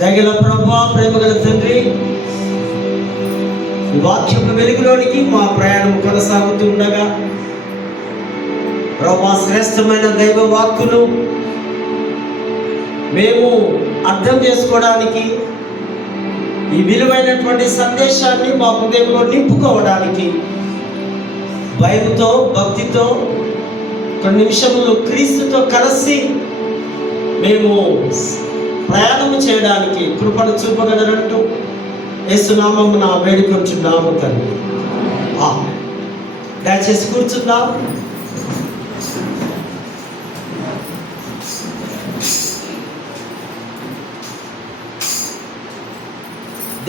దయగల ప్రభువా, ప్రేమగల తండ్రి, వాక్యపు వెలుగులోనికి మా ప్రయాణం కొనసాగుతూ ఉండగా ప్రభువా, శ్రేష్టమైన దైవ వాక్కును మేము అర్థం చేసుకోవడానికి, ఈ విలువైనటువంటి సందేశాన్ని మా హృదయంలో నింపుకోవడానికి భయంతో, భక్తితో కొన్ని నిమిషములు క్రీస్తుతో కలిసి మేము ప్రయాణము చేయడానికి కృపను చూపగలరంటూ యేసునామమున వేడుకొంచున్నాము తండ్రి. దయచేసి కూర్చుందాం.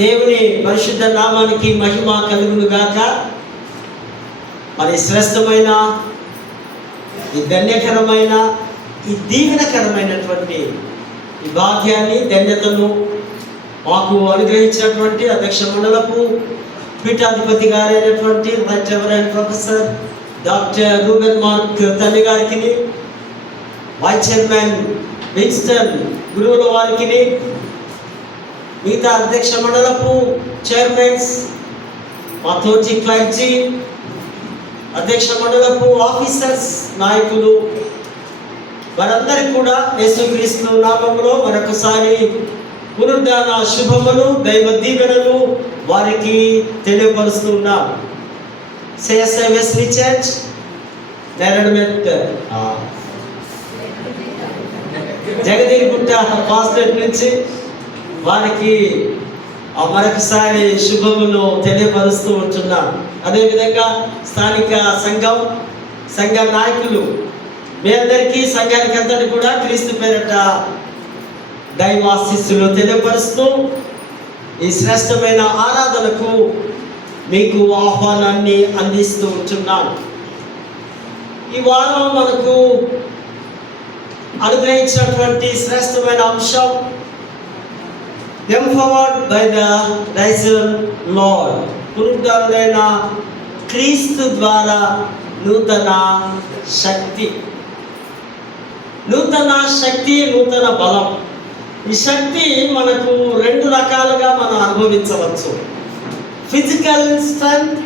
దేవుని పరిశుద్ధ నామానికి మహిమ కలుగును గాక. మరి శ్రేష్టమైన, ఈ ధన్యకరమైన, ఈ దీవెనకరమైనటువంటి ఈ భాగ్యాన్ని, ధన్యతను మాకు అనుగ్రహించినటువంటి అధ్యక్ష మండలపు పీఠాధిపతి గారైనటువంటి right reverend professor doctor Reuben Mark తల్లి గారికి, వైస్ చైర్మన్ విన్స్టన్ గురువుల వారికి, మిగతా అధ్యక్ష మండలపు చైర్మన్స్, మా తోటి క్లర్జీ, అధ్యక్ష మండలపు ఆఫీసర్స్, నాయకులు, వారందరికీ కూడా యేసుక్రీస్తు నామములో మరొకసారి పునరుద్ధాన శుభములు, దైవ దీవెనలు వారికి తెలియపరుస్తూ ఉన్నాం. సిఎస్ఐ వెస్లీ చర్చ్ నేరడమెట్ జగదీగుట్ట పాస్టేట్ నుంచి వారికి మరొకసారి శుభములు తెలియపరుస్తూ ఉంటున్నాం. అదేవిధంగా స్థానిక సంఘ నాయకులు మీ అందరికీ, సంఘానికి అందరికీ కూడా క్రీస్తు పేరట దైవాశీస్సులు తెలియపరుస్తూ ఈ శ్రేష్టమైన ఆరాధనకు మీకు ఆహ్వానాన్ని అందిస్తూ ఉంటున్నాను. ఈ వారం మనకు అనుగ్రహించినటువంటి శ్రేష్టమైన అంశం empowered by the risen lord, పునరుద్ధరుడైన క్రీస్తు ద్వారా నూతన శక్తి, నూతన బలం. ఈ శక్తి మనకు రెండు రకాలుగా మనం అనుభవించవచ్చు: physical strength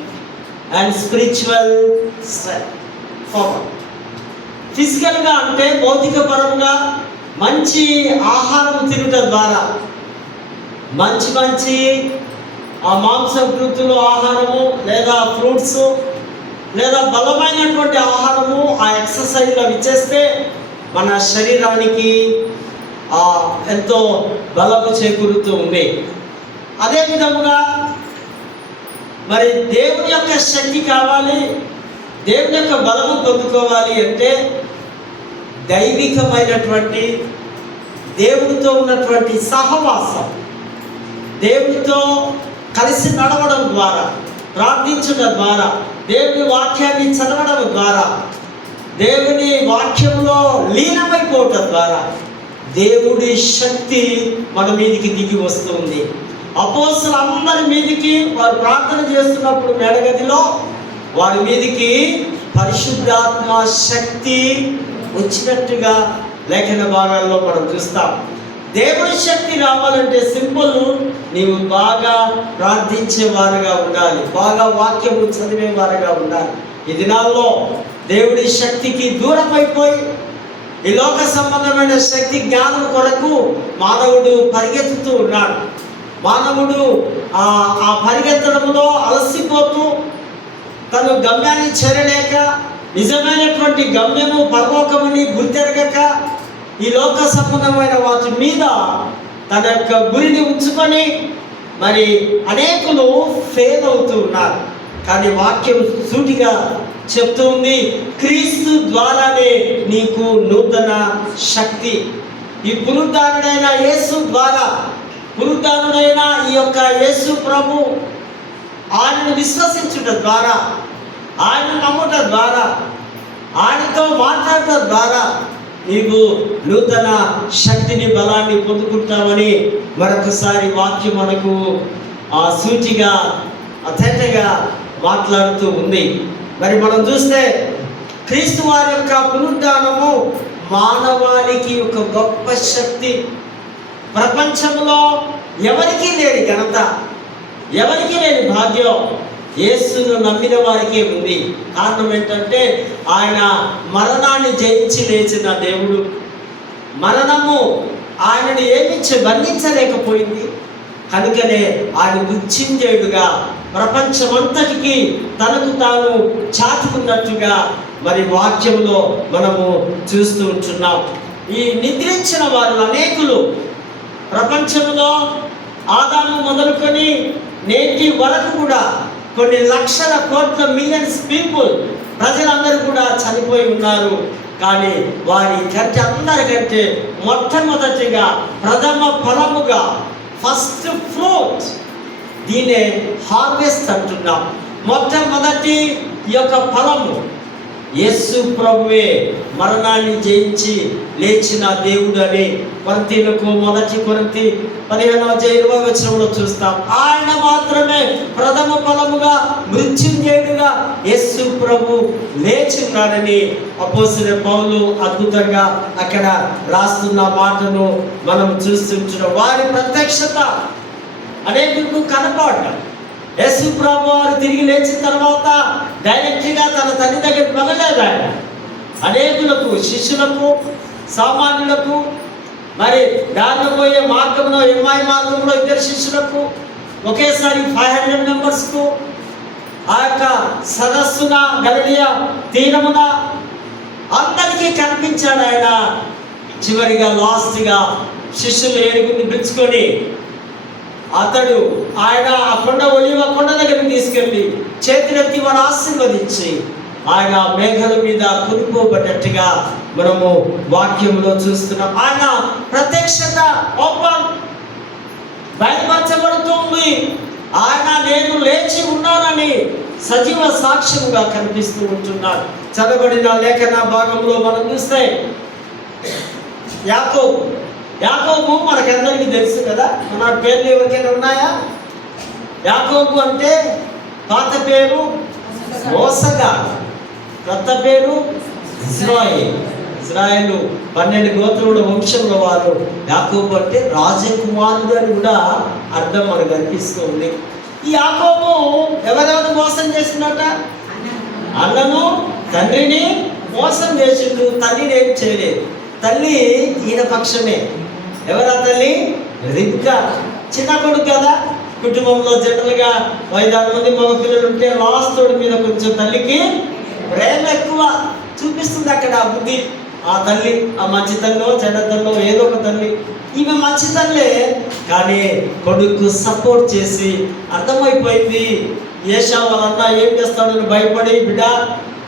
and spiritual strength. ఫిజికల్గా అంటే భౌతిక పరంగా మంచి ఆహారం తినటం ద్వారా, మంచి మాంసకృతులు ఆహారము, లేదా ఫ్రూట్స్, లేదా బలమైనటువంటి ఆహారము, ఆ ఎక్సర్సైజ్ అవి చేస్తే మన శరీరానికి ఎంతో బలము చేకూరుతూ ఉంది. అదే విధముగా మరి దేవుని యొక్క శక్తి కావాలి, దేవుని యొక్క బలము పొందుకోవాలి అంటే దైవికమైనటువంటి, దేవునితో ఉన్నటువంటి సహవాసం, దేవునితో కలిసి నడవడం ద్వారా, ప్రార్థించడం ద్వారా, దేవుని వాక్యాన్ని చదవడం ద్వారా, దేవుని వాక్యంలో లీనమైపోవటం ద్వారా దేవుడి శక్తి మన మీదికి దిగి వస్తుంది. అపోస్తలులందరి మీదికి వారు ప్రార్థన చేస్తున్నప్పుడు మేడగదిలో వారి మీదికి పరిశుద్ధాత్మ శక్తి వచ్చినట్టుగా లేఖన భాగాల్లో మనం చూస్తాం. దేవుడి శక్తి రావాలంటే సింపుల్, నీవు బాగా ప్రార్థించేవారుగా ఉండాలి, బాగా వాక్యము చదివేవారుగా ఉండాలి. ఈ దినాల్లో దేవుడి శక్తికి దూరమైపోయి ఈ లోక సంబంధమైన శక్తి, జ్ఞానం కొరకు మానవుడు పరిగెత్తుతూ ఉన్నాడు. మానవుడు ఆ పరిగెత్తడంలో అలసిపోతూ తను గమ్యాన్ని చేరలేక, నిజమైనటువంటి గమ్యము పరలోకమని గుర్తెరగక, ఈ లోక సంబంధమైన వాటి మీద తన యొక్క గురిని ఉంచుకొని మరి అనేకులు ఫెయిల్ అవుతూ ఉన్నారు. కానీ వాక్యం సూటిగా చెప్తూ ఉంది, క్రీస్తు ద్వారానే నీకు నూతన శక్తి. ఈ పునరుద్ధారుడైన యేసు ద్వారా, పునరుద్ధారుడైన ఈ యొక్క యేసు ప్రభు, ఆయనను విశ్వసించుట ద్వారా, ఆయన నమ్ముట ద్వారా, ఆయనతో మాట్లాడటం ద్వారా నీవు నూతన శక్తిని, బలాన్ని పొందుకుంటామని మరొకసారి వాక్యం మనకు సూచిగా అతేటగా మాట్లాడుతూ ఉంది. మరి మనం చూస్తే క్రీస్తు వారి యొక్క పునరుద్ధానము మానవాళికి ఒక గొప్ప శక్తి. ప్రపంచంలో ఎవరికీ లేని ఘనత, ఎవరికీ లేని భాగ్యం యేసును నమ్మిన వారికే ఉంది. కారణం ఏంటంటే ఆయన మరణాన్ని జయించి లేచిన దేవుడు. మరణము ఆయనను ఏమిచ్చి బంధించలేకపోయింది. కనుకనే ఆయన మృత్యుంజయుడుగా ప్రపంచమంతటికి తనకు తాను చాటుకున్నట్టుగా మరి వాక్యంలో మనము చూస్తూ ఉంటున్నాం. ఈ నిద్రించిన వారు అనేకులు ప్రపంచంలో ఆదాము మొదలుకొని నేటి వరకు కూడా కొన్ని లక్షల కోట్ల మిలియన్స్ పీపుల్ ప్రజలందరూ కూడా చనిపోయి ఉన్నారు. కానీ వారి కంటే అందరికంటే మొట్టమొదటిగా ప్రథమ ఫలముగా ఫస్ట్ ఫ్రూట్, దీనే హార్వెస్ట్ అంటున్నాం. మొట్టమొదటి యొక్క ఫలము యేసు ప్రభువే మరణాన్ని జయించి లేచిన దేవుడు అని కొరింథీయులకు 1 కొరింథీ 15:20 చూస్తాం. ఆయన మాత్రమే ప్రథమ ఫలముగా మృత్యుంజయుడుగా యేసు ప్రభు లేచి ఉన్నాడని అపోస్తలుడైన పౌలు అద్భుతంగా అక్కడ రాస్తున్న మాటను మనం చూస్తుంటున్నాం. వారి ప్రత్యక్షత అనేకులకు కనపడటం. యేసు ప్రభు వారు తిరిగి లేచిన తర్వాత డైరెక్ట్గా తన తండ్రి దగ్గరికి వెళ్ళలేదు. ఆయన అనేకులకు, శిష్యులకు, సామాన్యులకు, మరి దారిలో పోయే మార్గంలో ఎమ్మాయి మార్గంలో 2 శిష్యులకు, ఒకేసారి 500 మెంబర్స్కు, ఆ యొక్క సరస్సున గలిలయ తీరమున అందరికీ కనిపించాడు ఆయన. చివరిగా లాస్ట్గా శిష్యులు 7 పిలుచుకొని అతడు ఆయన ఆ కొండ, ఒలివ కొండ దగ్గరికి తీసుకెళ్ళి చేతులెత్తి వారు ఆశీర్వదించి ఆయన మేఘల మీద కొనుక్కోబడ్డట్టుగా మనము వాక్యంలో చూస్తున్నాం. ఆయన ప్రత్యక్షత ఓపెన్ బయలుపరచబడుతుంది. ఆయన నేను లేచి ఉన్నానని సజీవ సాక్ష్యంగా కనిపిస్తూ ఉంటున్నాడు. చదవబడిన లేఖన భాగంలో మనం చూస్తే యాకోబు మనకందరికీ తెలుసు కదా. మన పేర్లు ఎవరికైనా ఉన్నాయా? యాకోబు అంటే పాత పేరు మోసగాడు, కొత్త పేరు ఇజ్రాయేలు 12 గోత్రుల వంశంలో వారు. యాకోబు అంటే రాజకుమారుడు అని కూడా అర్థం మనకు అనిపిస్తుంది. ఈ యాకోబు ఎవరెవరు మోసం చేసిందట? అన్నను తండ్రిని మోసం చేసిండు. తల్లిని ఏం చేయలేదు. తల్లి ఈయన పక్షమే. ఎవరా తల్లి? రిబ్కా. చిన్న కొడుకు కదా. కుటుంబంలో జనరల్గా 5-6 మంది మగ పిల్లలు ఉంటే లాస్టోడి మీద కొంచెం తల్లికి ప్రేమ ఎక్కువ చూపిస్తుంది. అక్కడ ఆ బుద్ధి, ఆ తల్లి, ఆ మంచి తల్లో చెడ్డ తల్లో ఏదో ఒక తల్లి. ఈమె మంచి తల్లే, కానీ కొడుకు సపోర్ట్ చేసి అర్థమైపోయింది. ఏషావు వాళ్ళన్నా ఏం చేస్తాడని భయపడి, బిడ్డ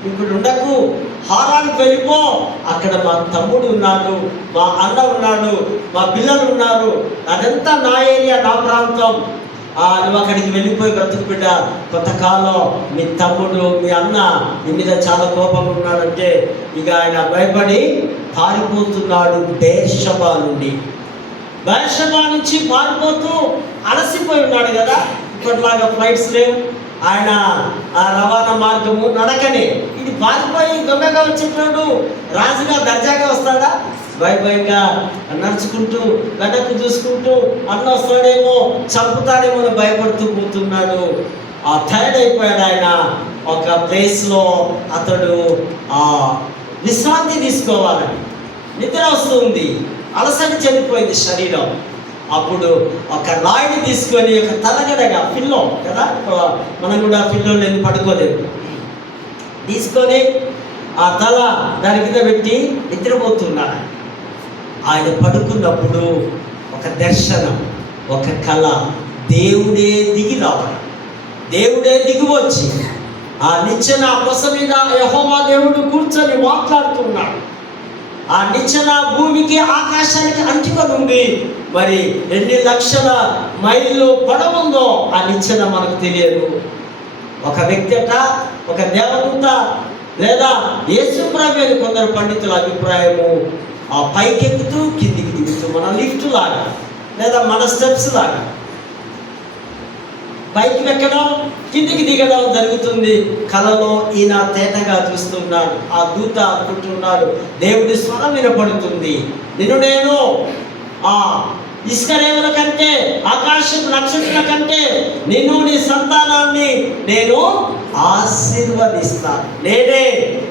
ఇప్పుడు ఉండకు, హారానికి వెళ్ళిపో, అక్కడ మా తమ్ముడు ఉన్నాడు, మా అన్న ఉన్నాడు, మా పిల్లలు ఉన్నారు, అదంతా నా ఏరియా, నా ప్రాంతం, నువ్వు అక్కడికి వెళ్ళిపోయి బ్రతుకు బిడ్డ. కొంతకాలం మీ తమ్ముడు, మీ అన్న నీ మీద చాలా కోపంగా ఉన్నాడంటే ఇక ఆయన భయపడి పారిపోతున్నాడు. బెర్షెబా నుంచి పారిపోతూ అలసిపోయి ఉన్నాడు కదా. ఇప్పటిలాగా ఫ్లైట్స్ లేవు, ఆయన ఆ రవాణా మార్గము నడకనే. ఇది పారిపోయి దొంగగా వచ్చేటోడు రాజుగా దర్జాగా వస్తాడా? భయంగా నడుచుకుంటూ వెనక్కు చూసుకుంటూ అన్న వస్తాడేమో, చంపుతాడేమో అని భయపడుతూ పోతున్నాడు. ఆ టైర్డ్ అయిపోయాడు ఆయన. ఒక ప్లేస్లో అతడు విశ్రాంతి తీసుకోవాలని, నిద్ర వస్తుంది, అలసట చెందిపోయింది శరీరం. అప్పుడు ఒక రాయిని తీసుకొని, ఒక తలగడగా పిల్లో కదా, మనం కూడా పిల్లో లేదు, పడుకోలేదు, తీసుకొని ఆ తల దాని కింద పెట్టి నిద్రపోతున్నాడు. ఆయన పడుకున్నప్పుడు ఒక దర్శనం, ఒక కళ, దేవుడే దిగి రావాలి, దేవుడే దిగి వచ్చి ఆ నిచ్చెన కొస మీద యెహోవా దేవుడు కూర్చొని మాట్లాడుతున్నాడు. ఆ నిచ్చెన భూమికి ఆకాశానికి అంటుకొని ఉంది. మరి ఎన్ని లక్షల మైళ్ళు పొడవుందో ఆ నిచ్చెన మనకు తెలియదు. ఒక వ్యక్తి అట, ఒక దేవదూత లేదా యేసు ప్రభు అని కొందరు పండితుల అభిప్రాయము. ఆ పైకెక్కుతూ కిందికి దిగుతూ, మన లిఫ్ట్ లాగా లేదా మన స్టెప్స్ లాగా పైకి ఎక్కడం కిందికి దిగడం జరుగుతుంది. కలలో ఈయన తేటగా చూస్తున్నాడు. ఆ దూత అనుకుంటున్నాడు, దేవుడి స్వరం వినపడుతుంది, నిన్ను నేను ఇసుక రేవుల కంటే, ఆకాశపు నక్షత్రాల కంటే నిన్ను నీ సంతానాన్ని నేను ఆశీర్వదిస్తాను. నేనే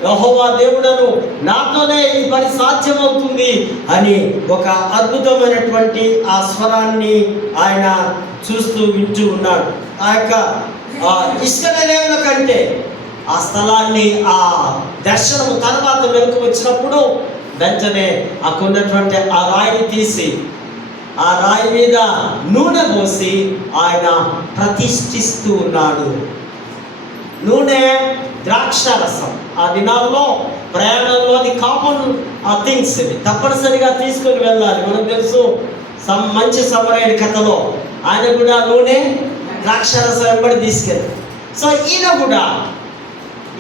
యెహోవా దేవుడను, నాతోనే ఈ పని సాధ్యమవుతుంది అని ఒక అద్భుతమైనటువంటి ఆ స్వరాన్ని ఆయన చూస్తూ వింటూ ఉన్నాడు. ఆ యొక్క ఇసుక రేవుల కంటే ఆ స్థలాన్ని, ఆ దర్శనము తర్వాత వెనుక వచ్చినప్పుడు వెంటనే అక్కడున్నటువంటి ఆ రాయిని తీసి ఆ రాయి మీద నూనె పోసి ఆయన ప్రతిష్ఠిస్తూ ఉన్నాడు. నూనె, ద్రాక్షారసం ఆ దినాల్లో ప్రయాణంలో అది కామన్ థింగ్స్, ఇవి తప్పనిసరిగా తీసుకొని వెళ్ళాలి. మనకు తెలుసు మంచి సమరయుడి కథలో ఆయన కూడా నూనె, ద్రాక్షారసం వెంబడి తీసుకెళ్ళారు. సో ఈయన కూడా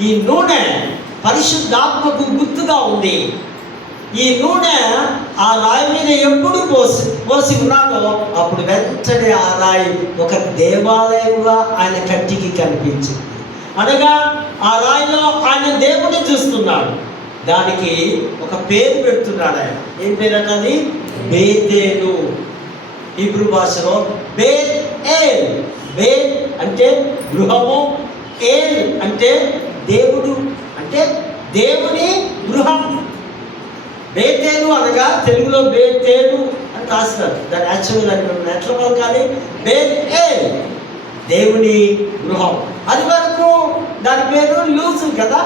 ఈ నూనె పరిశుద్ధాత్మకు గుర్తుగా ఉంది. ఈ నూనె ఆ రాయి మీద ఎప్పుడు పోసి ఉన్నాడో అప్పుడు వెంటనే ఆ రాయి ఒక దేవాలయంగా ఆయన కంటికి కనిపించింది. అనగా ఆ రాయిలో ఆయన దేవుడిని చూస్తున్నాడు. దానికి ఒక పేరు పెడుతున్నాడు ఆయన. ఏం పేరు అన్నది? బేతేలు. హీబ్రూ భాషలో బేత్-ఏల్. బేత్ అంటే గృహము, ఏల్ అంటే దేవుడు, అంటే దేవుని గృహం. బేతేలు అనగా తెలుగులో బేతేలు అని రాస్తారు. దాని యాక్చువల్గా ఎట్లా పలకాలి? బేత్-ఏల్, దేవుని గృహం. అది వరకు దాని పేరు లూజు కదా,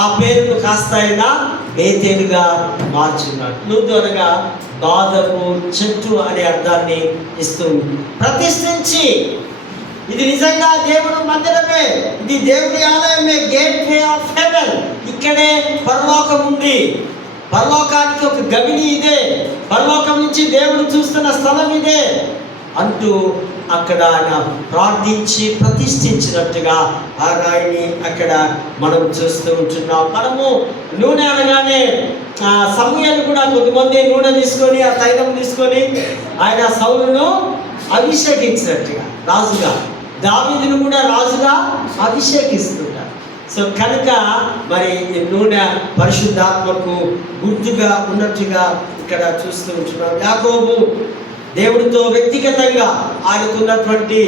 ఆ పేరును కాస్త అయినా బేతేలుగా మార్చున్నాడు. లూజు అనగా బాధపు చెట్టు అనే అర్థాన్ని ఇస్తుంది. ప్రతిష్ఠించి, ఇది నిజంగా దేవుడు మందిరమే, ఇది దేవుడి ఆలయమే, గేట్ వే ఆఫ్ హెవెన్. ఇక్కడే పరలోకం ఉంది, పరలోకానికి ఒక గవిని ఇదే, పరలోకం నుంచి దేవుడు చూస్తున్న స్థలం ఇదే అంటూ అక్కడ ఆయన ప్రార్థించి ప్రతిష్ఠించినట్టుగా ఆ రాయిని అక్కడ మనం చూస్తూ ఉంటున్నాం. మనము నూనె అనగానే సమూయేలు కూడా కొద్దిమంది నూనె తీసుకొని, ఆ తైలం తీసుకొని ఆయన సౌలును అభిషేకించినట్టుగా రాజుగా, దావీదును కూడా రాజుగా అభిషేకిస్తుంటారు. సో కనుక మరి నూనె పరిశుద్ధాత్మకు గుర్తుగా ఉన్నట్టుగా ఇక్కడ చూస్తూ ఉంటున్నాం. యాకోబు దేవుడితో వ్యక్తిగతంగా ఆయనకున్నటువంటి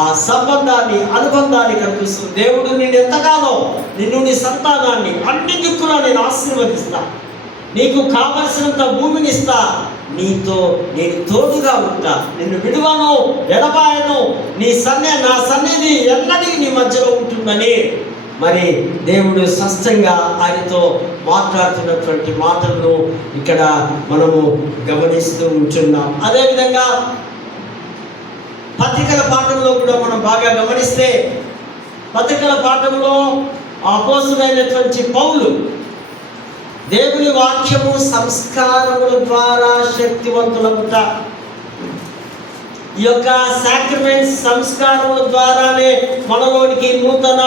ఆ సంబంధాన్ని, అనుబంధాన్ని కనిపిస్తుంది. దేవుడు నిన్ను ఎంతగానో, నిన్ను, నీ సంతానాన్ని అన్ని దిక్కులో నేను ఆశీర్వదిస్తా, నీకు కావలసినంత భూమిని ఇస్తా, నీతో నేను తోడుగా ఉంటా, నిన్ను విడువను, ఎడబాయను, నా సన్నిధి ఎన్నటికీ నీ మధ్యలో ఉంటుందని మరి దేవుడు స్పష్టంగా ఆయనతో మాట్లాడుతున్నటువంటి మాటలను ఇక్కడ మనము గమనిస్తూ ఉంటున్నాం. అదేవిధంగా పత్రికల పాఠంలో కూడా మనం బాగా గమనిస్తే, పత్రికల పాఠంలో అపోస్తలుడైనటువంటి పౌలు దేవుని వాక్యము సంస్కారముల ద్వారా శక్తివంతులముట, ఈ యొక్క సాక్రమెంట్స్ సంస్కారముల ద్వారానే మనలోనికి నూతన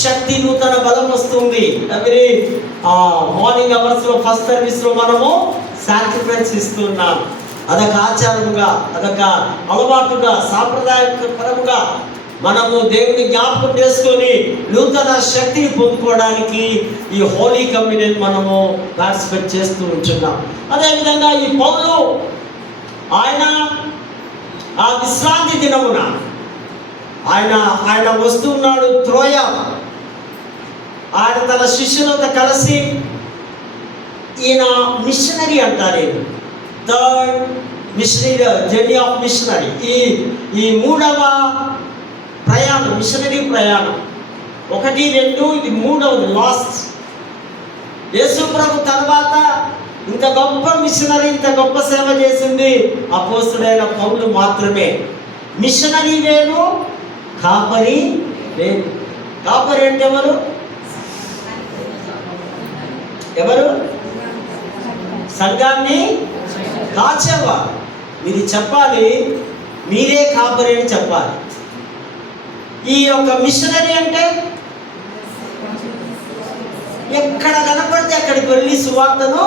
శక్తి, నూతన బలం వస్తుంది. ఎవరి మార్నింగ్ అవర్స్లో ఫస్ట్ సర్వీస్లో మనము సాక్రిమెంట్స్ ఇస్తున్నాం. అదొక ఆచారముగా, అదొక అలవాటుగా, సాంప్రదాయపరముగా మనము దేవుని జ్ఞాపకం చేసుకొని నూతన శక్తిని పొందుకోవడానికి ఈ హోలీ కమ్యూనియన్ మనము పార్టిసిపేట్ చేస్తూ ఉంటున్నాం. అదేవిధంగా ఈ పౌలు ఆయన ఆ విశ్రాంతి దినమున ఆయన వస్తున్నాడు త్రోయ. ఆయన తన శిష్యులతో కలిసి, ఈయన మిషనరీ అంటారు, third missionary journey of missionary, ఈ మూడవ ప్రయాణం, మిషనరీ ప్రయాణం. 1, 2, ఇది మూడవది, లాస్ట్. యేసు ప్రభు తర్వాత ఇంత గొప్ప మిషనరీ, ఇంత గొప్ప సేవ చేసింది అపోస్తలుడైన పౌలు మాత్రమే. మిషనరీ వేరు, కాపరి వేరు. కాపరి అంటే ఎవరు? సంఘాన్ని కాచేవారు. ఇది చెప్పాలి, మీరే కాపరి అని చెప్పాలి. ఈ యొక్క మిషనరీ అంటే ఎక్కడ కనపడితే అక్కడికి వెళ్ళి సువార్తను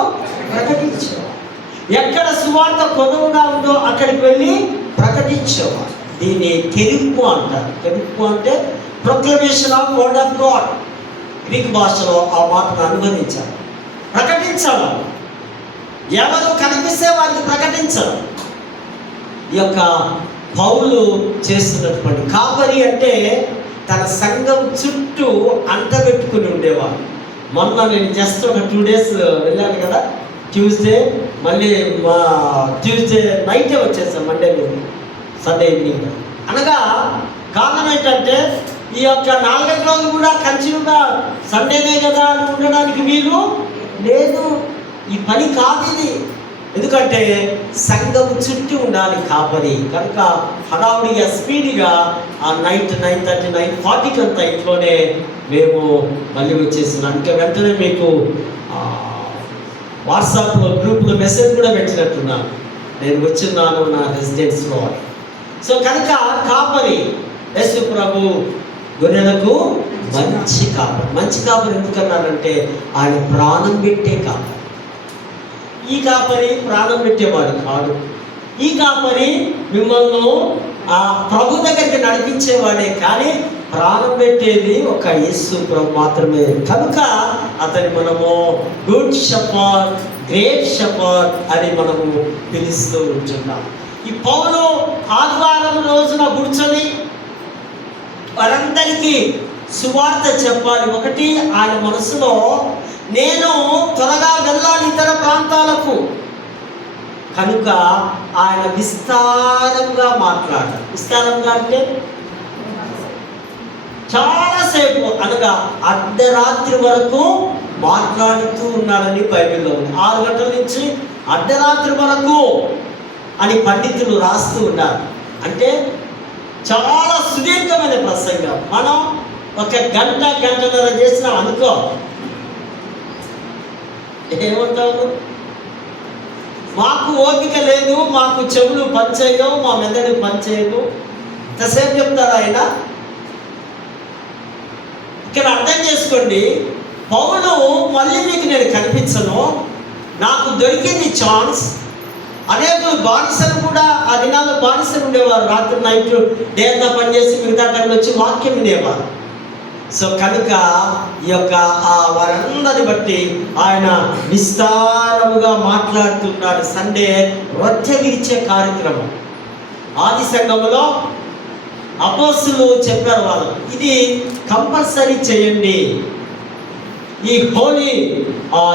ప్రకటించేవారు. ఎక్కడ సువార్త కొనువుగా ఉందో అక్కడికి వెళ్ళి ప్రకటించేవారు. దీన్ని కెరిప్పు అంటారు. కెరిప్పు అంటే proclamation of word of God. Greek భాషలో ఆ మాటను అనువదించారు. ప్రకటించడం, ఎవరు కనిపిస్తే వారికి ప్రకటించడం. ఈ యొక్క పౌలు చేస్తున్నటువంటి కాపరి అంటే తన సంఘం చుట్టూ అంటబెట్టుకుని ఉండేవాడు. మొన్న నేను జస్ట్ ఒక 2 days వెళ్ళాను కదా, ట్యూస్డే మళ్ళీ మా ట్యూస్డే నైటే వచ్చేసాను, మండే సండే ఈవినింగ్. అనగా కారణం ఏంటంటే ఈ యొక్క 4-5 రోజులు కూడా కంటిన్యూగా సండేనే కదా అని ఉండడానికి వీలు లేదు. ఈ పని కాదు ఇది. ఎందుకంటే సంఘం చుట్టూ ఉండాలి కాపరి. కనుక హడావుడిగా స్పీడ్గా ఆ నైట్ 9:30 9:40 అంతా ఇంట్లోనే మేము మళ్ళీ వచ్చేస్తున్నాం. ఇంకా వెంటనే మీకు వాట్సాప్లో గ్రూప్లో మెసేజ్ కూడా పెట్టినట్టున్నాను, నేను వచ్చిన్నాను నా రెసిడెన్స్లో. సో కనుక కాపరి యేసు ప్రభు గొర్రెలకు మంచి కాపరి. మంచి కాపరి ఎందుకన్నారంటే ఆయన ప్రాణం పెట్టే కాపరి. ఈ కాపరి ప్రాణం పెట్టేవాడు కాదు. ఈ కాపరి మిమ్మల్ని ఆ ప్రభు దగ్గరికి నడిపించేవాడే, కానీ ప్రాణం పెట్టేది ఒక యేసు ప్రభు మాత్రమే. కనుక అతని మనము గుడ్ షెపర్డ్, గ్రేట్ షెపర్డ్ అని మనము పిలుస్తూ ఉంటున్నాం. ఈ పౌలు ఆదివారం రోజున కూర్చొని వారందరికీ సువార్త చెప్పాలి. ఒకటి ఆయన మనసులో, నేను త్వరగా వెళ్ళాలి ఇతర ప్రాంతాలకు. కనుక ఆయన విస్తారంగా మాట్లాడాలి. విస్తారంగా అంటే చాలాసేపు, అనగా అర్ధరాత్రి వరకు మాట్లాడుతూ ఉన్నాడని బైబిల్లో ఉంది. 6 గంటల నుంచి అర్ధరాత్రి వరకు అని పండితులు రాస్తూ ఉన్నారు. అంటే చాలా సుదీర్ఘమైన ప్రసంగం. మనం 1 గంట గంటన్నర చేసినా అనుకో, ఏమంటావు? మాకు ఓపిక లేదు, మాకు చెవులు పనిచేయవు, మా మెదడు పనిచేయదు, ఎంతసేపు చెప్తాడు ఆయన. ఇక్కడ అర్థం చేసుకోండి, పౌలు మళ్ళీ మీకు నేను కనిపించను, నాకు దొరికింది ఛాన్స్. అనేక బానిసలు కూడా ఆ దినాల్లో బానిసలు ఉండేవారు. రాత్రి నైట్ డే అంతా పనిచేసి మిగతా టైంలో వచ్చి వాక్యం వినేవారు. సో కనుక ఈ యొక్క వారందరిని బట్టి ఆయన విస్తారముగా మాట్లాడుతున్నాడు. సండే రొట్టె విరిచే కార్యక్రమం ఆది సంఘంలో అపోస్తులు చెప్పారు, వాళ్ళు ఇది కంపల్సరీ చేయండి, ఈ హోలీ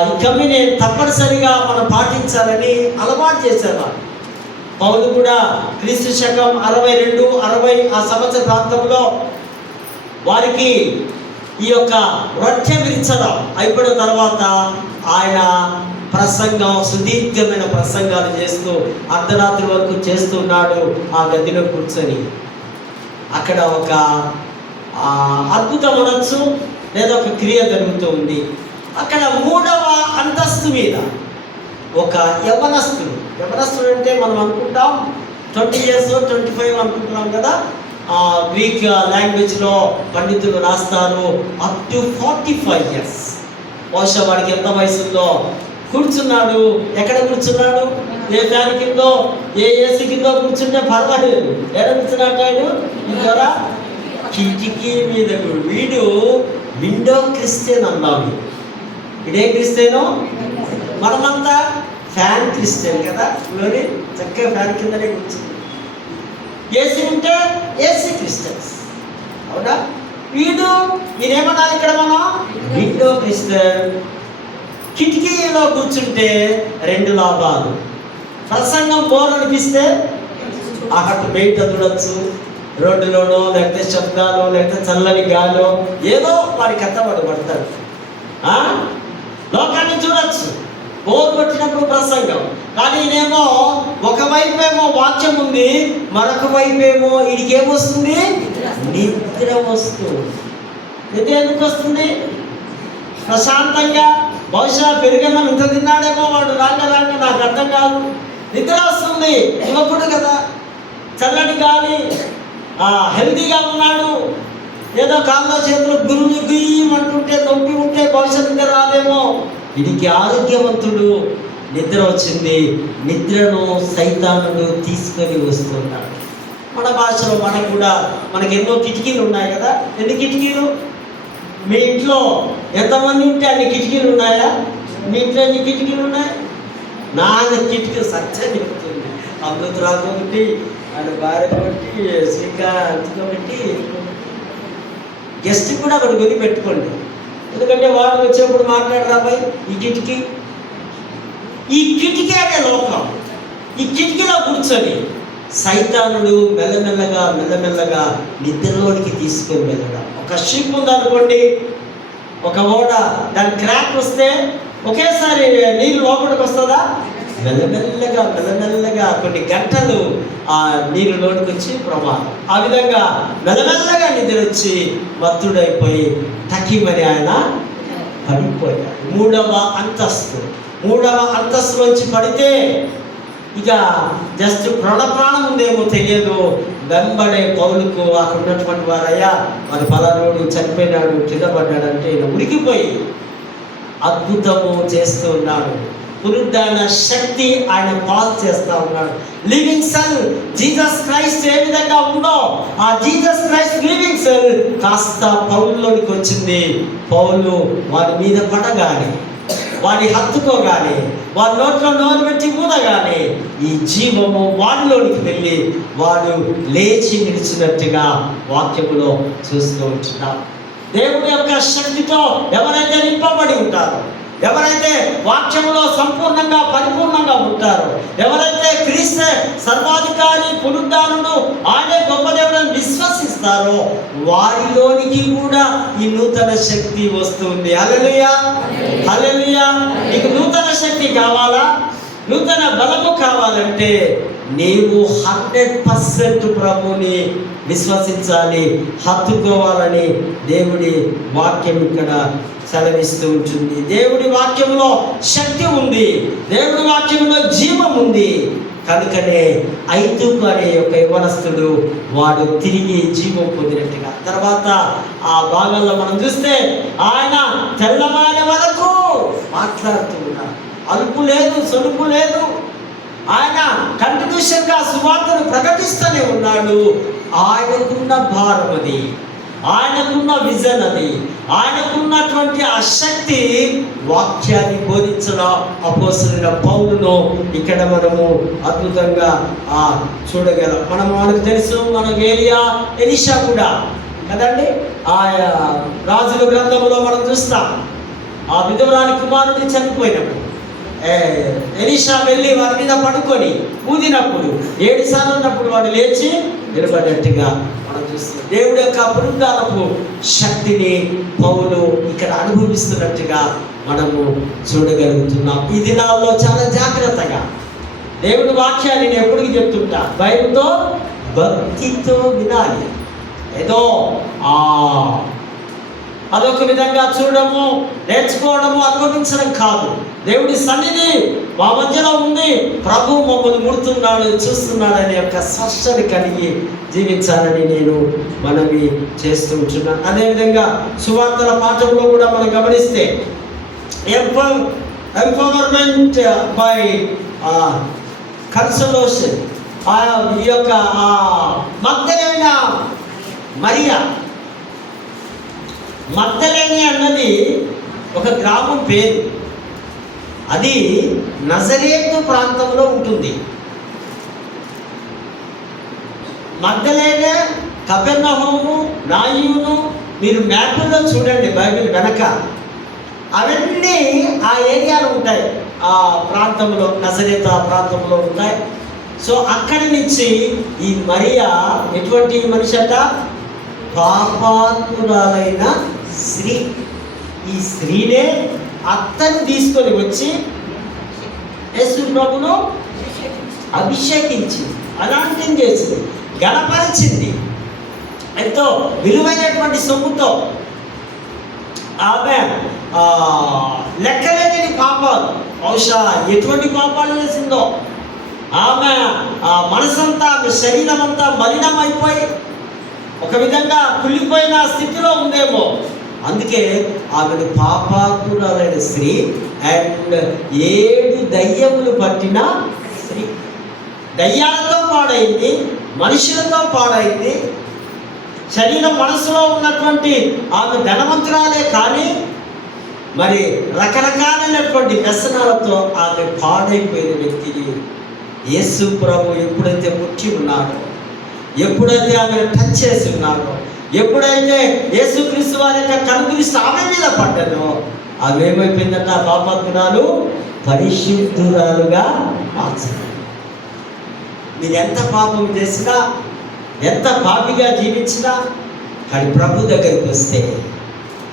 ఈ కమ్యూనియన్ తప్పనిసరిగా మనం పాటించాలని అలవాటు చేశారు. పౌలు కూడా క్రీస్తు శకం 62-60 ఆ సంవత్సర ప్రాంతంలో వారికి ఈ యొక్క రొట్టె విరిచడం అయిపోయిన తర్వాత ఆయన ప్రసంగం, సుదీర్ఘమైన ప్రసంగాలు చేస్తూ అర్ధరాత్రి వరకు చేస్తున్నాడు ఆ గదిలో కూర్చొని. అక్కడ ఒక అద్భుతం అనొచ్చు, లేదా ఒక క్రియ జరుగుతూ ఉంది. అక్కడ 3వ అంతస్తు మీద ఒక యవనస్తుడు అంటే మనం అనుకుంటాం 20 years 25 అనుకుంటున్నాం కదా. గ్రీక్ లాంగ్వేజ్లో పండితులు రాస్తారు అప్ టు 45 years. బహుశా వాడికి ఎంత వయసులో కూర్చున్నాడు, ఎక్కడ కూర్చున్నాడు, ఏ ఫ్యాన్ కిందో ఏ ఏసీ కిందో కూర్చుంటే పర్వాలేదు. ఎక్కడ కూర్చున్నట్టు ఆయన ఇంకా కిటికీ మీద. వీడు విండో క్రిస్టియన్ అన్నాము. ఇదే క్రిస్టియను, మనమంతా ఫ్యాన్ క్రిస్టియన్ కదా. లోని చక్కగా ఫ్యాన్ కిందనే కూర్చుంది. ఏసీ ఉంటే ఏసీ క్రిస్టియన్స్, అవునా? ఈయనేమన్నా ఇక్కడ మనం విండో క్రిస్టియన్. కిటికీలో కూర్చుంటే 2 లాభాలు. ప్రసంగం బోర్ అనిపిస్తే అటు బయట చూడొచ్చు, రోడ్డులోనో లేకపోతే శబ్దాలు లేకపోతే చల్లని గాలో ఏదో వారికి అత్తవాడు పడతాడు. లోకాన్ని చూడొచ్చు, బోర్ కొట్టినప్పుడు ప్రసంగం. కానీ ఈయనేమో ఒకవైపేమో వాక్యం ఉంది, మరొక వైపేమో వీడికి ఏమొస్తుంది? నిద్ర వస్తుంది. నిద్ర ఎందుకు వస్తుంది? ప్రశాంతంగా బహుశా పెరుగన్నం ఇంత తిన్నాడేమో వాడు, రాగా నాకు అర్థం కాదు, నిద్ర వస్తుంది. యువకుడు కదా, చల్లటి గాలి, హెల్తీగా ఉన్నాడు. ఏదో కాళ్ళలో చేతులు గురువు గుయ్యమంటుంటే నొప్పి ఉంటే బహుశా నిద్ర రాదేమో. వీడికి ఆరోగ్యవంతుడు, నిద్ర వచ్చింది. నిద్రను సైతానుడు తీసుకొని వస్తున్నాడు. మన భాషలో మనకు ఎన్నో కిటికీలు ఉన్నాయి కదా. ఎన్ని కిటికీలు? మీ ఇంట్లో ఎంతమంది ఉంటే అన్ని కిటికీలు ఉన్నాయా? మీ ఇంట్లో ఎన్ని కిటికీలు ఉన్నాయి? 4 కిటికీలు సత్యం చెప్తుంది. అమృతరాకు ఒకటి, ఆయన భార్య ఒకటి, శ్రీకాంత్కి ఒకటి, గెస్ట్ కూడా ఒకటి కొని పెట్టుకోండి. ఎందుకంటే వాడు వచ్చేప్పుడు మాట్లాడరాబాయి ఈ కిటికీ అనే లోకం. ఈ కిటికీలో కూర్చొని సైతానుడు మెల్లమెల్లగా నిద్రలోనికి తీసుకొని వెళ్ళడం. ఒక షిప్ ఉందనుకోండి, ఒక ఓడ, దాని క్రాక్ వస్తే ఒకేసారి నీళ్ళు లోపలికి వస్తుందా? మెల్లమెల్లగా కొన్ని గంటలు ఆ నీరు లోనికి వచ్చి ప్రమాదం. ఆ విధంగా మెల్లమెల్లగా నిద్ర వచ్చి మత్తుడైపోయి తకిమని ఆయన పడిపోయాడు. మూడవ అంతస్తు నుంచి పడితే ఇక జస్ట్ ప్రాణం ఉందేమో తెలియదు. వెంబడే పౌలుకు అక్కడ ఉన్నటువంటి వారయ్యా మరి పలానోడు చనిపోయినాడు, కింద పడ్డాడంటే ఈయన ఉడికిపోయి అద్భుతము చేస్తూ ఉన్నాడు. పునరుద్ధాన శక్తి ఆయన పాస్ చేస్తూ ఉన్నాడు. లివింగ్ సెల్ జీసస్ క్రైస్ట్ ఏ విధంగా ఉందో ఆ జీసస్ క్రైస్ట్ లివింగ్ సెల్ కాస్త పౌలులోనికి వచ్చింది. పౌలు వారి మీద పడగానే, వారి హత్తుకోగానే, వారి నోట్లో నోరు పెట్టి ఊదగానే ఈ జీవము వారిలోనికి వెళ్ళి వాడు లేచి నిలిచినట్టుగా వాక్యములో చూస్తూ ఉంటున్నాం. దేవుని యొక్క శక్తితో ఎవరైతే నింపబడి ఉంటారో, ఎవరైతే వాక్యంలో సంపూర్ణంగా పరిపూర్ణంగా ఉంటారో, ఎవరైతే క్రీస్తు సర్వాధికారి పునరుద్ధానుడు ఆయనే గొప్ప దేవుడని విశ్వసిస్తారో వారిలోనికి కూడా ఈ నూతన శక్తి వస్తుంది. హల్లెలూయా, హల్లెలూయా. నీకు నూతన శక్తి కావాలా? నూతన బలము కావాలంటే నీవు 100% ప్రభుని విశ్వసించాలి, హత్తుకోవాలని దేవుడి వాక్యం ఇక్కడ సెలవిస్తూ ఉంటుంది. దేవుడి వాక్యంలో శక్తి ఉంది, దేవుడి వాక్యంలో జీవం ఉంది. కనుకనే ఐతుకు అనే ఒక యవనస్తుడు వాడు తిరిగి జీవం పొందినట్టుగా. తర్వాత ఆ భాగంలో మనం చూస్తే ఆయన తెల్లవారి వరకు మాట్లాడుతూ ఉన్నాడు. అలుపు లేదు, సొలుపు లేదు. ఆయన కంటిన్యూషన్గా సువార్తను ప్రకటిస్తూనే ఉన్నాడు. ఆయనకున్న భారం అది, ఆయనకున్న విజన్ అది, ఆయనకున్నటువంటి ఆ శక్తి వాక్యాన్ని బోధించడం అపోస్తలుడైన పౌలును ఇక్కడ మనము అద్భుతంగా చూడగలం. మనకు తెలుసు, మనకు ఎలీషా కూడా కదండి. ఆ రాజుల గ్రంథంలో మనం చూస్తాం, ఆ విధవరాని కుమారుడి చనిపోయినప్పుడు ఎలీషా వెళ్ళి వారి మీద పడుకొని ఊదినప్పుడు 7 సార్లు ఉన్నప్పుడు వాడు లేచి నిలబడినట్టుగా మనం చూస్తున్నాం. దేవుడి యొక్క పునరుద్ధానపు శక్తిని పౌలు ఇక్కడ అనుభవిస్తున్నట్టుగా మనము చూడగలుగుతున్నాం. ఈ దినాల్లో చాలా జాగ్రత్తగా దేవుడి వాక్యాన్ని నేను ఎప్పటికీ చెప్తుంటా, భయంతో భక్తితో వినాలి. ఏదో అదొక విధంగా చూడడము, నేర్చుకోవడము, అనుభవించడం కాదు. దేవుడి సన్నిధి మా మధ్యలో ఉంది, ప్రభు మమ్మల్ని ముడుతున్నాడు, చూస్తున్నాడనే యొక్క స్పష్టత కలిగి జీవించాలని నేను మనవి చేస్తూ ఉంటున్నాను. అదేవిధంగా సువార్తల పాఠంలో కూడా మనం గమనిస్తే ఎంపవర్మెంట్ బై కన్సోలేషన్. ఈ యొక్క మగ్దలేన మరియా, మగ్దలేని అన్నది ఒక గ్రామం పేరు. అది నజరేతు ప్రాంతంలో ఉంటుంది. మగ్దలేనే, కపెర్నహూము, నాయూను మీరు మ్యాప్లో చూడండి, బైబిల్ వెనక అవన్నీ ఆ ఏరియాలో ఉంటాయి. ఆ ప్రాంతంలో, నజరేతు ఆ ప్రాంతంలో ఉంటాయి. సో అక్కడి నుంచి ఈ మరియా ఎటువంటి మనిషి అట? పాపాత్మురాలైన స్త్రీ. ఈ స్త్రీనే అత్తని తీసుకొని వచ్చి యేసు ప్రభును అభిషేకించింది, అనాంతం చేసింది, గణపరిచింది. ఎంతో విలువైనటువంటి సొమ్ముతో ఆమె లెక్కలేని పాపాలు, బహుశా ఎటువంటి పాపాలు చేసిందో, ఆమె మనసంతా, ఆమె శరీరం అంతా మలినమైపోయి ఒక విధంగా కుళ్ళిపోయిన స్థితిలో ఉందేమో. అందుకే ఆమెను పాపాత్మురాలైన స్త్రీ అండ్ 7 దయ్యములు పట్టిన స్త్రీ. దయ్యాలతో పాడైంది, మనుషులతో పాడైంది. శరీరం మనసులో ఉన్నటువంటి ఆమె ధనవంతురాలే కానీ మరి రకరకాలైనటువంటి వ్యసనాలతో ఆమె పాడైపోయిన వ్యక్తిని యేసు ప్రభు ఎప్పుడైతే పుట్టి ఉన్నాడో, ఎప్పుడైతే ఆమెను టచ్ చేసి ఉన్నాడో, ఎప్పుడైతే యేసుక్రీస్తు వారి యొక్క కనుదృష్టి ఆమె మీద పడ్డదో, ఆమె ఏమైపోయిందంట? పాపాత్మురాలు పరిశుద్ధురాలుగా మార్చండి. మీరు ఎంత పాపం చేసినా, ఎంత పాపిగా జీవించినా, కానీ ప్రభు దగ్గరికి వస్తే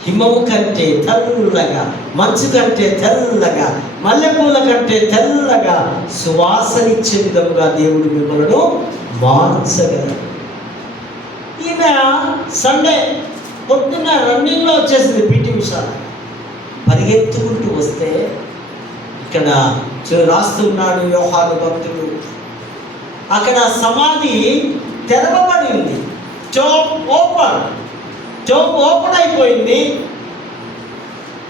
హిమము కంటే తెల్లగా, మంచు కంటే తెల్లగా, మల్లెపూల కంటే తెల్లగా సువాసనిచ్చే విధముగా దేవుడు మిమ్మల్ని మార్చగలరు. ఈమె సండే పొద్దున్న రన్నింగ్లో వచ్చేసింది, పీటీ ఉషా పరిగెత్తుకుంటూ వస్తే ఇక్కడ రాస్తున్నాడు యోహాను భక్తుడు, అక్కడ సమాధి తెరవబడింది. టోప్ ఓపెన్ అయిపోయింది,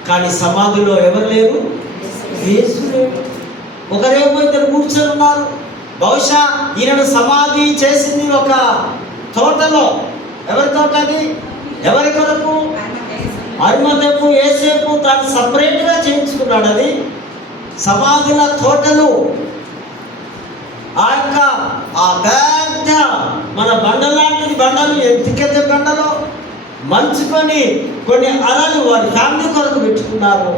కానీ సమాధిలో ఎవరు లేరు? యేసు లేడు. ఒకరేమో ఇద్దరు కూర్చొని ఉన్నారు. బహుశా ఈయనను సమాధి చేసింది ఒక తోటలో. ఎవరి తోట అది? ఎవరి కొరకు? అరిమతపు యేసేపు తాను సపరేట్గా చేయించుకున్నాడు. అది సమాధుల తోటలు. ఆ యొక్క పెద్ద మన బండలాంటిది, బండలు ఎత్తికెత్తే బండలు మంచుకొని కొన్ని అలలు వారి ఫ్యామిలీ కొరకు పెట్టుకున్నారు.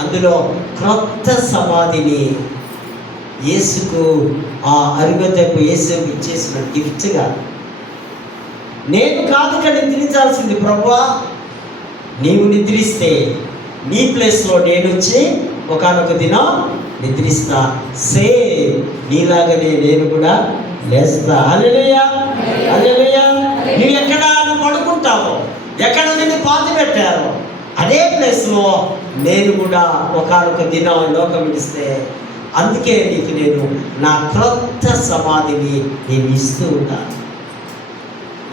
అందులో క్రొత్త సమాధిని యేసుకు ఆ అరిమతపు యేసుకు ఇచ్చేసిన గిఫ్ట్గా, నేను కాదు ఇక్కడ నిద్రించాల్సింది ప్రభువా, నీవు నిద్రిస్తే నీ ప్లేస్లో నేను వచ్చి ఒకానొక దినం నిద్రిస్తా, నీలాగనే నేను కూడా లేస్తా. హల్లెలూయా, హల్లెలూయా. నువ్వు ఎక్కడ పడుకుంటావో, ఎక్కడ నిన్ను పాతి పెట్టారో అదే ప్లేస్లో నేను కూడా ఒకానొక దినం లోకం విడిస్తే, అందుకే నీకు నేను నా క్రొత్త సమాధిని నేను ఇస్తూ ఉంటాను.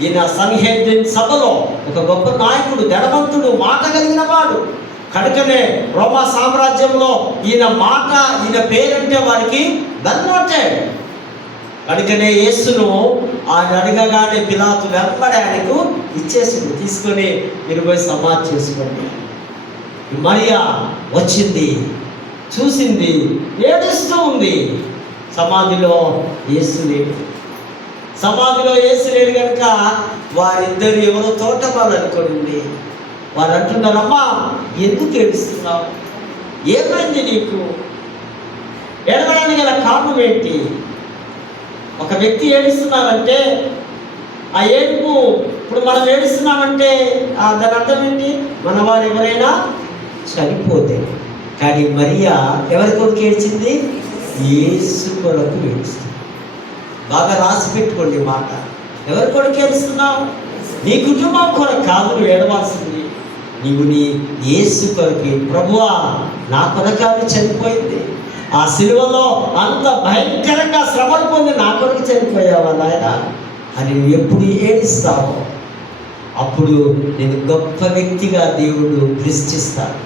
ఈయన సన్హెద్రిన్ సభలో ఒక గొప్ప నాయకుడు, ధనవంతుడు, మాట కలిగిన వాడు. కనుకనే రోమా సామ్రాజ్యంలో ఈయన మాట, ఈయన పేరంటే వారికి దన్నోటాడు. కనుకనే యేసును ఆయన అడగగానే పిలాతు వెంబడి ఆయనకు ఇచ్చేసింది. తీసుకొని మీరు పోయి సమాధి చేసుకోండి. మరియా వచ్చింది, చూసింది, ఏడుస్తూ ఉంది. సమాధిలో యేసు లేడు. సమాధిలో యేసు లేడు కనుక వారిద్దరు ఎవరో తోటమాలు అనుకోండి. వారు అంటున్నారమ్మా, ఎందుకు ఏడుస్తున్నావు? ఏమైంది నీకు? ఏడవడానికి గల కారణం ఏంటి? ఒక వ్యక్తి ఏడుస్తున్నారంటే ఆ ఏడుపు, ఇప్పుడు మనం ఏడుస్తున్నామంటే దాని అర్థం ఏంటి? మన వారు ఎవరైనా చనిపోతే. కానీ మరియా ఎవరి కొరకు ఏడ్చింది? యేసు కొరకు ఏడుస్తుంది. బాగా రాసి పెట్టుకోండి మాట. ఎవరి కొరకు ఏడుస్తున్నావు? నీ కుటుంబం కొరకు కాదు నువ్వు ఏడవాల్సింది. నీవు నీ యేసు కొరకు. ప్రభువా, నా కొరకాలు చనిపోయింది, ఆ సిలువలో అంత భయంకరంగా శ్రమను పొంది నా కొరకు చనిపోయావా నాయన అని నువ్వు ఎప్పుడు ఏడుస్తావో అప్పుడు నేను గొప్ప వ్యక్తిగా దేవుడు దృష్టిస్తాడు.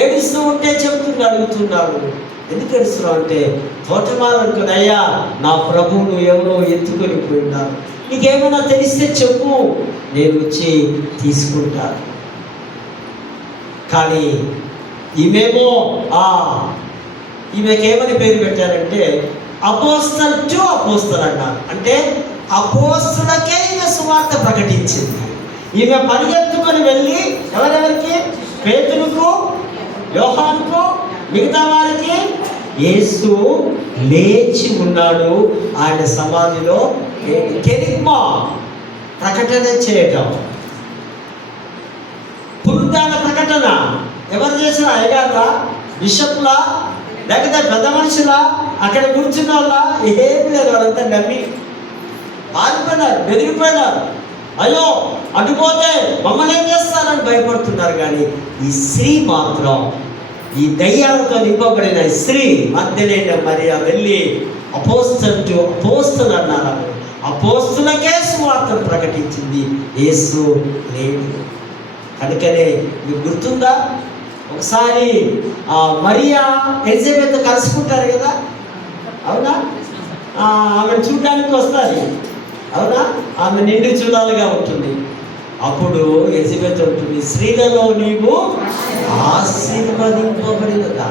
ఏడుస్తూ ఉంటే అడుగుతున్నాడు, ఎందుకు ఏడుస్తున్నావు అంటే, తోటమాలనుకుని, అయ్యా నా ప్రభువును ఎవరో ఎత్తుకొని పోయినారు, నీకేమైనా తెలిస్తే చెప్పు, నేను వచ్చి తీసుకుంటాను. కానీ ఈమెకేమని పేరు పెట్టారంటే అపోస్తల్ టు అపోస్తల్ అన్నారు. అంటే అపోస్తలకే ఈమె సువార్త ప్రకటించింది. ఈమె పరిగెత్తుకొని వెళ్ళి ఎవరెవరికి? పేతురుకు, యోహానుకు, మిగతా వారికి యేసు లేచి ఉన్నాడు ఆయన సమాధిలో కెరిగ్మా ప్రకటన చేయటం. పునరుద్ధాన ప్రకటన ఎవరు చేసిన? అయ్యగారులా, బిషప్లా, లేకపోతే పెద్ద మనుషులా, అక్కడ కూర్చున్న వాళ్ళ? ఏమి లేదు. వాళ్ళంతా నమ్మి పారిపోయినారు, బెదిరిపోయినారు. అయ్యో అటుపోతే మమ్మల్ని ఏం చేస్తారని భయపడుతున్నారు. కానీ ఈ స్త్రీ మాత్రం, ఈ దయ్యాలతో నింపబడిన స్త్రీ మధ్యలేని మరియా వెళ్ళి అపోస్తలు అన్నారు. అపోస్తలకే సువార్తను ప్రకటించింది. యేసు లేడు. కనుకనే మీకు గుర్తుందా, ఒకసారి మరియా ఎలిజబెత్ కలుసుకుంటారు కదా, అవునా? ఆమెను చూడడానికి వస్తుంది, అవునా? ఆమె నిండు చూడాలిగా ఉంటుంది. అప్పుడు ఎలిజబెత్ ఉంటుంది, స్త్రీలలో నీవు ఆశీర్వదింపబడినదా.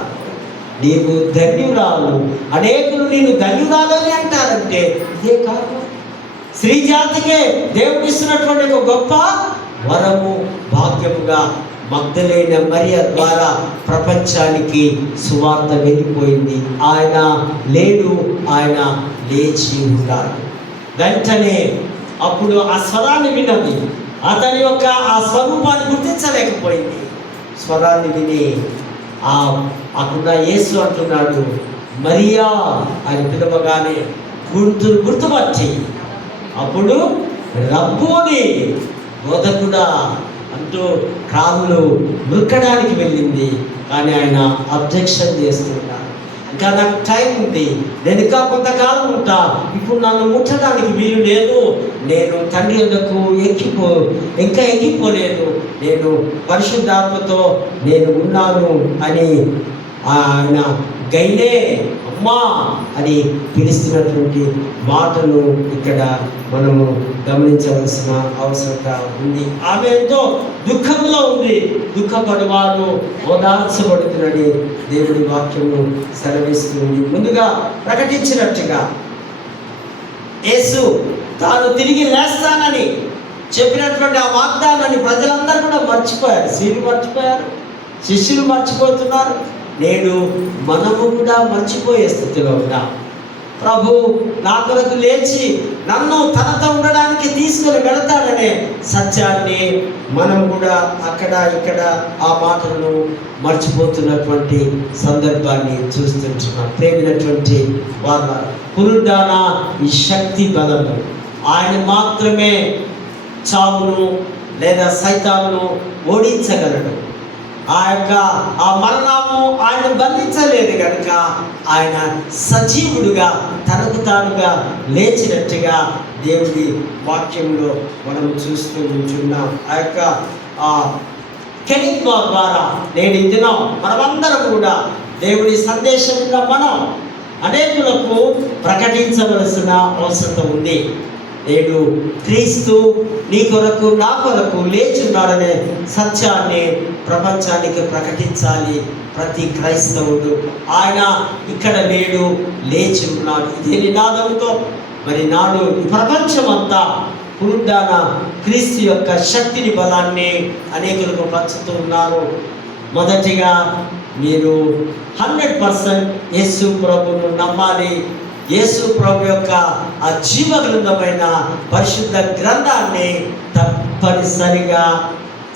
నీవు ధన్యురాలు, అనేకులు నేను ధన్యురాలు అని అంటారంటే ఇదే కారణం. స్త్రీ జాతికే దేవుడు ఇస్తున్నటువంటి ఒక గొప్ప వరము, భాగ్యముగా మగ్దలేన మరియ ద్వారా ప్రపంచానికి సువార్త వెళ్ళిపోయింది. ఆయన లేడు, ఆయన లేచి ఉన్నాడు. వెంటనే అప్పుడు ఆ స్వరాన్ని విన్నది. అతని యొక్క ఆ స్వరూపాన్ని గుర్తించలేకపోయింది. స్వరాన్ని విని అక్కడ యేసు అంటున్నాడు, మరియా అని పిలవగానే గుర్తుపట్టి అప్పుడు రబ్బోని, బోధకుడా అంటూ కాళ్ళు మృక్కడానికి వెళ్ళింది. కానీ ఆయన అబ్జెక్షన్ చేస్తున్నాడు. ఇంకా నాకు టైం ఉంది, నేను ఇంకా కొంతకాలం ఉంటా, ఇప్పుడు నన్ను ముట్టడానికి వీలు లేదు, నేను తండ్రి యొద్దకు ఇంకా ఎక్కిపోలేదు, నేను పరిశుద్ధాత్మతో నేను ఉన్నాను అని ఆయన గైనే అమ్మా అని పిలుస్తున్నటువంటి మాటను ఇక్కడ మనము గమనించవలసిన అవసరత ఉంది. ఆమె ఎంతో దుఃఖంలో ఉంది. దుఃఖపడవారు ఓదార్చబడుతున్నది దేవుడి వాక్యము సెలవిస్తుంది. ముందుగా ప్రకటించినట్టుగా యేసు తాను తిరిగి లేస్తానని చెప్పినటువంటి ఆ వాగ్దానాన్ని ప్రజలందరూ కూడా మర్చిపోయారు. స్త్రీలు మర్చిపోయారు, శిష్యులు మర్చిపోతున్నారు. నేడు మనము కూడా మర్చిపోయే స్థితిలో ఉన్నాం. ప్రభు నా కొరకు లేచి నన్ను తనతో ఉండడానికి తీసుకొని వెళతాడనే సత్యాన్ని మనం కూడా అక్కడ ఇక్కడ ఆ మాటలను మర్చిపోతున్నటువంటి సందర్భాన్ని చూస్తుంటున్నాం. ప్రేమినటువంటి వాళ్ళ పునరుద్ధాన ఈ శక్తి బలము, ఆయన మాత్రమే చావును లేదా సైతాను ఓడించగలడు. ఆ మరణము ఆయన బంధించలేదు కనుక ఆయన సజీవుడుగా తనకు తానుగా లేచినట్టుగా దేవుడి వాక్యంలో మనం చూస్తూ ఉంటున్నాం. ఆ యొక్క కెనిగ్మా ద్వారా నేడు ఈ దినం మనమందరం కూడా దేవుడి సందేశం మనం అనేకులకు ప్రకటించవలసిన అవసరం ఉంది. నేడు క్రీస్తు నీ కొరకు నా కొరకు లేచున్నాడనే సత్యాన్ని ప్రపంచానికి ప్రకటించాలి ప్రతి క్రైస్తవుడు. ఆయన ఇక్కడ నేడు లేచి ఉన్నాడు. ఇదే నినాదంతో మరి నాడు ప్రపంచం అంతా పునరుద్ధాన క్రీస్తు యొక్క శక్తిని బలాన్ని అనేకులకు పంచుతూ ఉన్నారు. మొదటిగా మీరు 100% యేసు ప్రభువును నమ్మాలి. యేసు ప్రభు యొక్క ఆ జీవ గ్రంథమైన పరిశుద్ధ గ్రంథాన్ని తప్పనిసరిగా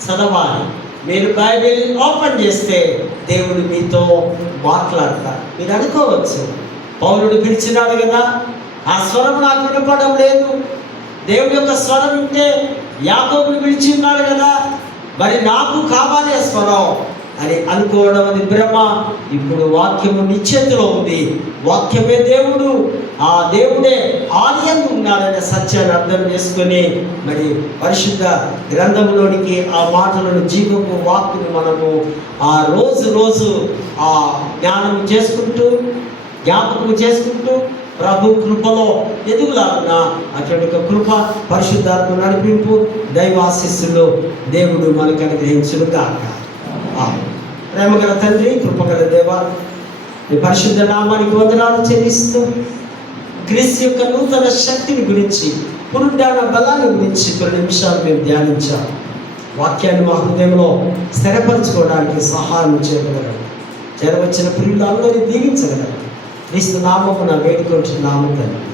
చదవాలి. మీరు బైబిల్ ఓపెన్ చేస్తే దేవుడు మీతో మాట్లాడతారు. మీరు అనుకోవచ్చు, పౌలుడు పిలిచినాడు కదా, ఆ స్వరం నాకు వినపడడం లేదు. దేవుడి యొక్క స్వరం ఉంటే యాకోబుని పిలిచి ఉన్నాడు కదా, మరి నాకు కావాలి ఆ స్వరం అని అనుకోవడం అది భ్రమ. ఇప్పుడు వాక్యము నిశ్చేతిలో ఉంది. వాక్యమే దేవుడు, ఆ దేవుడే ఆర్యంగా ఉన్నాడనే సత్యాన్ని అర్థం చేసుకొని మరి పరిశుద్ధ గ్రంథంలోనికి ఆ మాటలను జీవము వాక్కును మనము ఆ రోజు ఆ జ్ఞానం చేసుకుంటూ జ్ఞాపకం చేసుకుంటూ ప్రభు కృపలో ఎదుగులాగున అటువంటి కృప పరిశుద్ధాత్మ నడిపింపు దైవాశిస్సులో దేవుడు మనకు అనుగ్రహించును గాక. ప్రేమగల తండ్రి, కృపగల దేవ, నీ పరిశుద్ధ నామానికి వందనాలు చెల్లిస్తూ క్రీస్తు యొక్క నూతన శక్తిని గురించి, పునరుద్ధాన బలాన్ని గురించి కొన్ని నిమిషాలు మేము ధ్యానించాం. వాక్యాన్ని మా హృదయంలో స్థిరపరచుకోవడానికి సహాయం చేయగలరు. చేరవచ్చిన ప్రియులందరినీ దీవించగలరు. క్రీస్తు నామమున వేడుకుంటున్నాము తండ్రి.